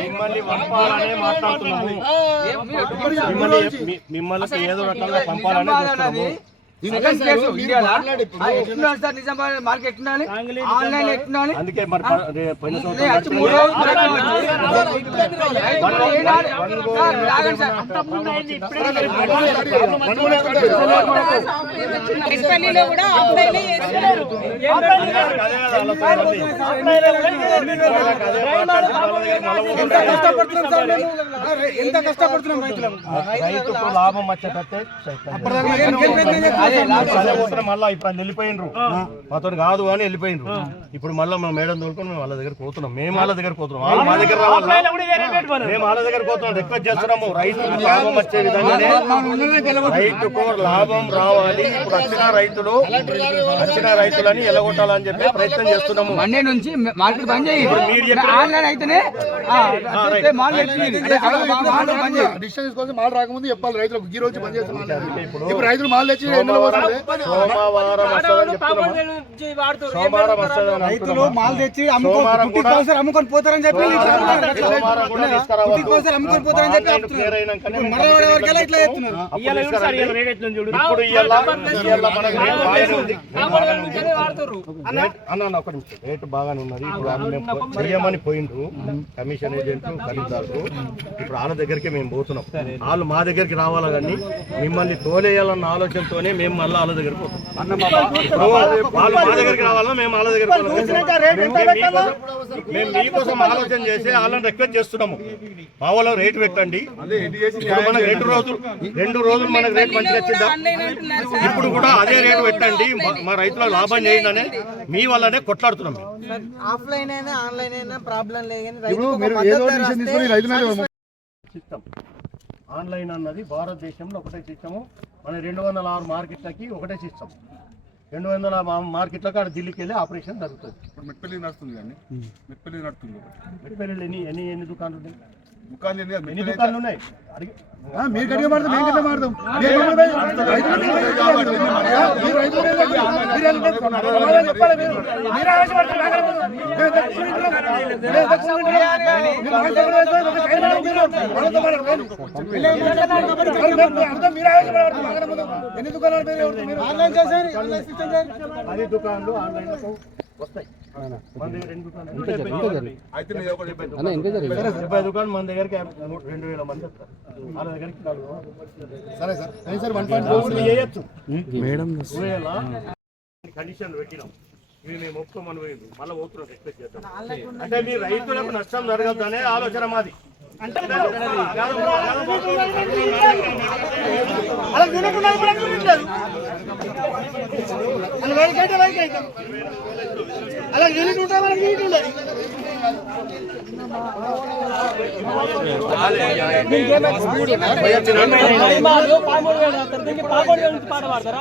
మిమ్మల్ని పంపాలనే మాట్లాడుతున్నాము, మిమ్మల్ని ఏదో రకంగా పంపాలనే చూస్తున్నాము. అందుకే మరి పోయిన ఎంత కష్టపడుతున్నాం రైతుకు లాభం వచ్చేటట్టే మళ్ళీ ఇప్పుడు వెళ్ళిపోయినరు, మాతో కాదు అని వెళ్ళిపోయినరు. ఇప్పుడు మళ్ళీ మేము మేడం తోలుకొని మేము వాళ్ళ దగ్గర పోతున్నాం, మేము వాళ్ళ దగ్గర పోతున్నాం, వాళ్ళు మా దగ్గర రావాలి, మేము వాళ్ళ దగ్గర పోతున్నాం. రిక్వెస్ట్ చేస్తున్నాము రైతుకు లాభం వచ్చే విధంగానే, రైతుకు లాభం రావాలి. ఇప్పుడు వచ్చిన రైతులని ఎలగొట్టాలని చెప్పి ప్రయత్నం చేస్తున్నాము. మండే నుంచి మార్కెట్ బంద్ చేయి, ఆన్లైన్ అయితేనే డిస్టెన్స్ కోసం మాల్ రాకముందు చెప్పాలి రైతులకు. ఈ రోజు బంద్ చేస్తాం, ఇప్పుడు రైతులు మాల్ తెచ్చి రైతులు మాల్ తెచ్చి అమ్ముకొని పోతారని చెప్పి అమ్ముకొని పోతారని చెప్పి ఇట్లా చెప్తున్నారు. రేటు బాగానే ఉన్నది. ఇప్పుడు చెయ్యమని పోయిండ్రు కమిషన్ ఏజెంట్లు, ఖరీదారులు. ఇప్పుడు వాళ్ళ దగ్గరికి మేము పోతున్నాం, వాళ్ళు మా దగ్గరికి రావాలా కానీ మిమ్మల్ని తోలేయాలన్న ఆలోచనతోనే మేము మళ్ళీ వాళ్ళ దగ్గర పోతాం. వాళ్ళు మా దగ్గరికి రావాలా, మేము వాళ్ళ దగ్గర మేము మీకోసం ఆలోచన చేసి వాళ్ళని రిక్వెస్ట్ చేస్తున్నాము. మా వాళ్ళ రేటు పెట్టండి. మనకు 2 రోజులు మనకు రేటు మంచిగా వచ్చిందా? ఇప్పుడు కూడా అదే రేటు పెట్టండి, మా రైతుల లాభం చేయండి అని మీ వల్లనే కొట్లాడుతున్నాం. ఆఫ్లైన్ అయినా ఆన్లైన్ అయినా ప్రాబ్లం లేదు. ఆన్లైన్ అన్నది భారతదేశంలో ఒకటే సిస్టము. మన 206 మార్కెట్లకి ఒకటే సిస్టమ్. 200 మార్కెట్లకు అక్కడ ఢిల్లీకి వెళ్ళి ఆపరేషన్ జరుగుతుంది. మెట్పల్లి నడుస్తుంది కానీ మెట్పల్లి ఎన్ని దుకాణాలు ఉన్నాయి? ఎన్ని దుకాణాలు ఉన్నాయి? మీరు గట్టిగా మాడతాం, మేము గట్టిగా మాడతాం. ఎన్ని దుకాణాలు 10 దుకాణాలు ఆన్లైన్ వస్తాయి. మన దగ్గర 2 దుకాణాలు, 70 దుకాణాలు మన దగ్గరికి 2000 మంది వస్తారు. వాళ్ళ దగ్గరికి చేయొచ్చు. కండిషన్ పెట్టినాం, ఇవి మేము ఒప్పుకోమని పోయింది, మళ్ళీ పోతున్నాం ఎక్స్పెక్ట్ చేస్తాం. అంటే మీ రైతులకు నష్టం జరగద్దనే ఆలోచన మాది. అలా యూనిట్ ఉంటా, మనకి యూనిట్ ఉండదు. పాడవాడతారా